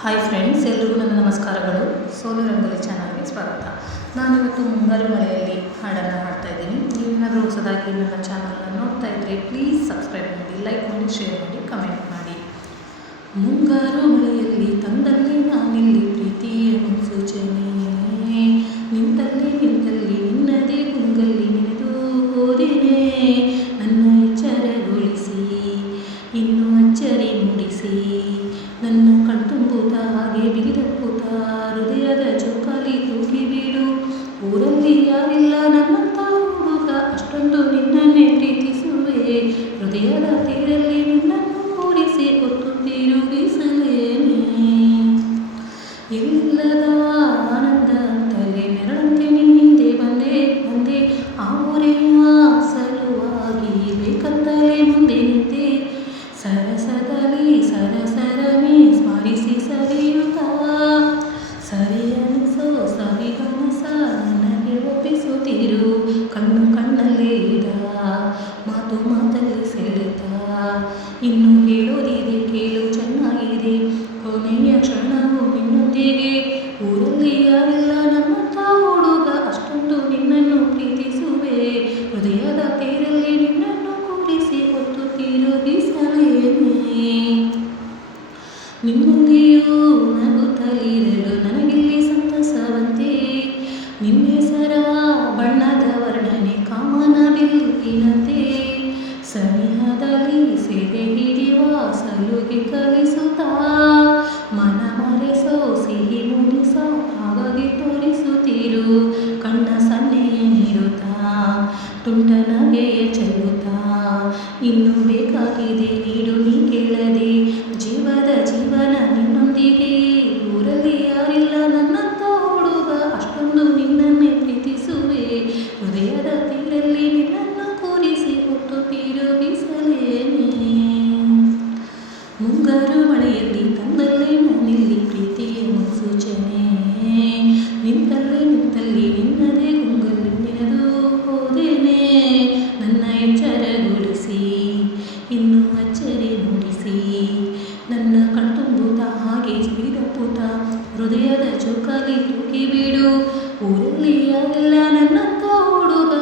Hi friends ಎಲ್ರಿಗೂ ನನ್ನ ನಮಸ್ಕಾರಗಳು. ಸೋಲು ರಂಗಲಿ ಚಾನಲ್ಗೆ ಸ್ವಾಗತ. ನಾನಿವತ್ತು ಮುಂಗಾರು ಮಳೆಯಲ್ಲಿ ಹಾಡನ್ನು ಹಾಡ್ತಾ ಇದ್ದೀನಿ. ನೀವೇನಾದರೂ ಹೊಸದಾಗಿ ನನ್ನ ಚಾನಲನ್ನು ನೋಡ್ತಾ ಇದ್ದರೆ ಪ್ಲೀಸ್ ಸಬ್ಸ್ಕ್ರೈಬ್ ಮಾಡಿ ಲೈಕ್ ಮಾಡಿ ಶೇರ್ ಮಾಡಿ ಕಮೆಂಟ್ ಮಾಡಿ. ಮುಂಗಾರು ಮಳೆಯಲ್ಲಿ ತಂದಲ್ಲಿ ಆನಂದ ತಲೆ ಬಂದೆ ಬಂದೆ. ಸಲುವಾಗಿ ಮುಂದೆ ಸರಿಯುತ್ತಾ ಸರಿ ಅನಿಸೋ ಸರಿಗನಸ ನನಗೆ ಒಪ್ಪಿಸುತ್ತಿರು. ಕಣ್ಣು ಕಣ್ಣಲ್ಲೇ ನಿಮ್ಮೊಂದಿಯೂ ನಗುತ್ತಾ ಇರಲು ನನಗಿಲ್ಲಿ ಸಂತಸವಂತೆ. ನಿನ್ನೆಸರ ಬಣ್ಣದ ವರ್ಣನೆ ಕಾಮನ ಬಿಲ್ಲಿನಂತೆ ಸನಿಹದಲ್ಲಿ ಸೆರೆ ಹಿಡಿಯುವ ಸಲುಗೆ ಕಲಿಸುತ್ತಾ. ಮನ ಮರೆಸೋ ಸಿಹಿ ಮುನಿಸ ಹಾಗಾಗಿ ತೋರಿಸುತ್ತೀರು. ಕಣ್ಣ ಸನ್ನೆಯ ನೀಡುತ್ತಾ ತುಂಟ ನಗೆಯ ಚೆಲ್ಲುತ್ತಾ. ಇನ್ನು ಬೇಕಾಗಿದೆ ನೀಡು ನೀ ಕೇಳದೆ. ಚುಕಲಿ ತೂಕಿ ಬಿಡು ಊರಲ್ಲಿಯಾದೆಲ್ಲ ನನ್ನ ತೋಡುಗ